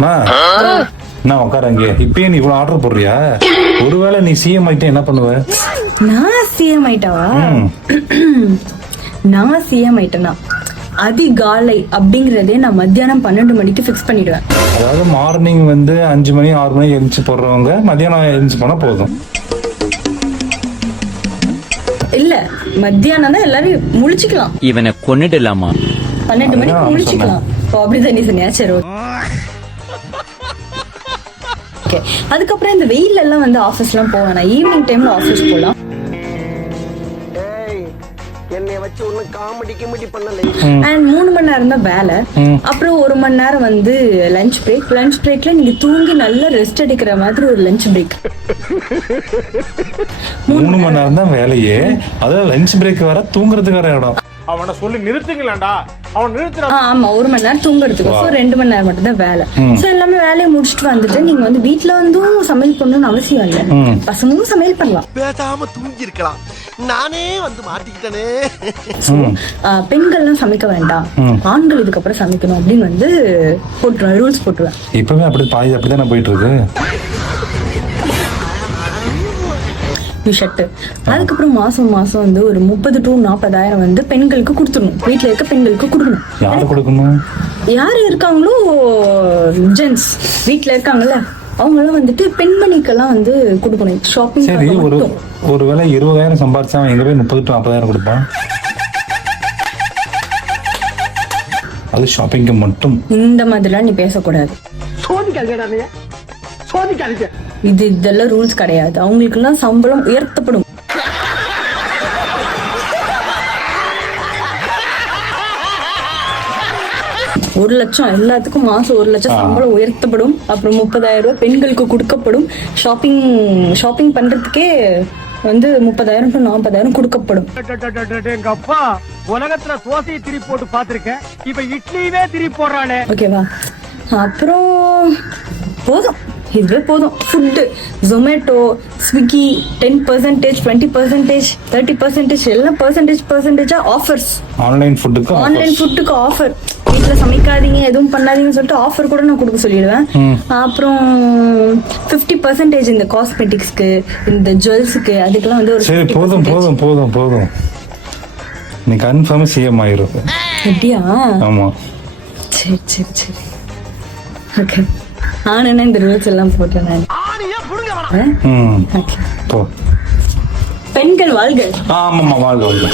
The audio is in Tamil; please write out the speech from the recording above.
நான் உட்காரங்க இப்பயே நீ இவ்வளவு ஆர்டர் போடுறியா? ஒருவேளை நீ சிஎம் ஆயிட்டே என்ன பண்ணுவ? நான் சிஎம் ஆயிட்டாவா? நான் சிஎம் ஆயிட்டேனா அதிகாலை அப்படிங்கறதே நான் மத்தியானம் 12 மணிக்கு பிக்ஸ் பண்ணிடுவேன். அதாவது மார்னிங் வந்து 5 மணி 6 மணிக்கு எழுந்துச்சு போடுறவங்க மத்தியானம் எழுந்துச்சு போனா போதும். இல்ல மத்தியானம் தான் எல்லாரும் முழிச்சுக்கலாம். இவனை கொன்னுடலாமா? 12 மணிக்கு முழிச்சுக்கலாம். அப்படிதான் நீ சொன்னியா? சரி ஓகே. அதுக்கப்புறம் இந்த வெயில்ல எல்லாம் வந்து ஆபீஸ்லாம் போவேன். ஈவினிங் டைம்ல ஆபீஸ் போலாம். என்னைய வச்சு ஒண்ணு காமெடி கிமெடி பண்ணல. அண்ட் 3 மணி நேரம் தான் வேலை. அப்புறம் 1 மணி நேரம் வந்து லஞ்ச் பிரேக். லஞ்ச் பிரேக்ல நீங்க தூங்கி நல்லா ரெஸ்ட் எடுக்கிற மாதிரி ஒரு லஞ்ச் பிரேக். 3 மணி நேரம் தான் வேலையே. அதாவது லஞ்ச் பிரேக் வர தூங்குறதுக்கு வர இடம். அவனை சொல்லி நிறுத்துங்களேன்டா. அவன் நிறுத்துறா. ஆமா 1 மணி நேரம் தூங்குறதுக்கு. சோ 2 மணி நேரம் மட்டும் தான் வேலை. சோ எல்லாமே வேலையை முடிச்சுட்டு வந்துட்டு நீங்க வந்து வீட்டுல வந்தும் சமையல் பண்ணணும்னு அவசியம் இல்ல. பசங்களும் சமையல் பண்ணலாம். பேசாம தூங்கி இருக்கலாம். நானே வந்து மாட்டிக்கிட்டனே. பெண்கள்லாம் சமைக்க வேண்டாம், ஆண்கள் இதுக்கப்புறம் சமைக்கணும் அப்படின்னு வந்து போட்டுருவேன், ரூல்ஸ் போட்டுருவேன். இப்பவே அப்படி பாதி அப்படிதான் போயிட்டு இருக்கு. ஷர்ட். அதுக்கப்புறம் மாசம் மாசம் வந்து ஒரு 30,000 to 40,000 வந்து பெண்களுக்கு கொடுத்துடணும். வீட்டுல இருக்க பெண்களுக்கு கொடுக்கணும். யாரு கொடுக்கணும்? யாரு இருக்காங்களோ ஜென்ஸ் வீட்டுல இருக்காங்கல்ல அவங்க எல்லாம் வந்துட்டு பெண்மணிக்கெல்லாம் வந்து கொடுக்கணும். ஷாப்பிங். சரி, ஒருவேளை 20,000 சம்பாதிச்சா எங்க போய் 30,000 to 40,000 கொடுப்பான்? அது ஷாப்பிங்க்கு மட்டும். இந்த மாதிரிலாம் நீ பேசக்கூடாது. இதெல்லாம் ரூல்ஸ் கிடையாது. அவங்களுக்கு எல்லாம் சம்பளம் உயர்த்தப்படும். ஒரு லட்சம் எல்லாத்துக்கும் மாசம் 1 லட்சம் சம்பளம் உயர்த்தப்படும். அப்புறம் 30,000 ரூபாய் பெண்களுக்கு கொடுக்கப்படும். ஷாப்பிங் பண்றதுக்கே வந்து 30,000 to 40,000 கொடுக்கப்படும். எங்க அப்பா உலகத்துல தோசையை திரி போட்டு பாத்திருக்கேன். இப்ப இட்லியே திரி போடுறானே. ஓகேவா? அப்புறம் போதும், இதுவே போதும். ஃபுட்டு ஜொமேட்டோ, ஸ்விக்கி 10%, 20%, 30% எல்லாம் பெர்சன்டேஜா ஆஃபர்ஸ். ஆன்லைன் ஃபுட்டுக்கு ஆஃபர். வீட்டுல சமைக்காதீங்க, எதுவும் பண்ணாதீங்கன்னு சொல்லிட்டு ஆஃபர் கூட நான் கொடுக்க சொல்லிடுவேன். அப்புறம் 50% இந்த காஸ்மெட்டிக்ஸ்க்கு, இந்த ஜுவல்ஸுக்கு, அதுக்கெல்லாம் வந்து ஒரு. சரி போதும். நீ கன்ஃபார்ம் சிஎம் ஆயிரும். அப்படியா? ஆமா. சரி ஓகே. ஆனா இந்த ரூல்ஸ் எல்லாம் போட்டேன் நான். போ. பெண்கள் வாழ்க. ஆமாமா வாழ்க.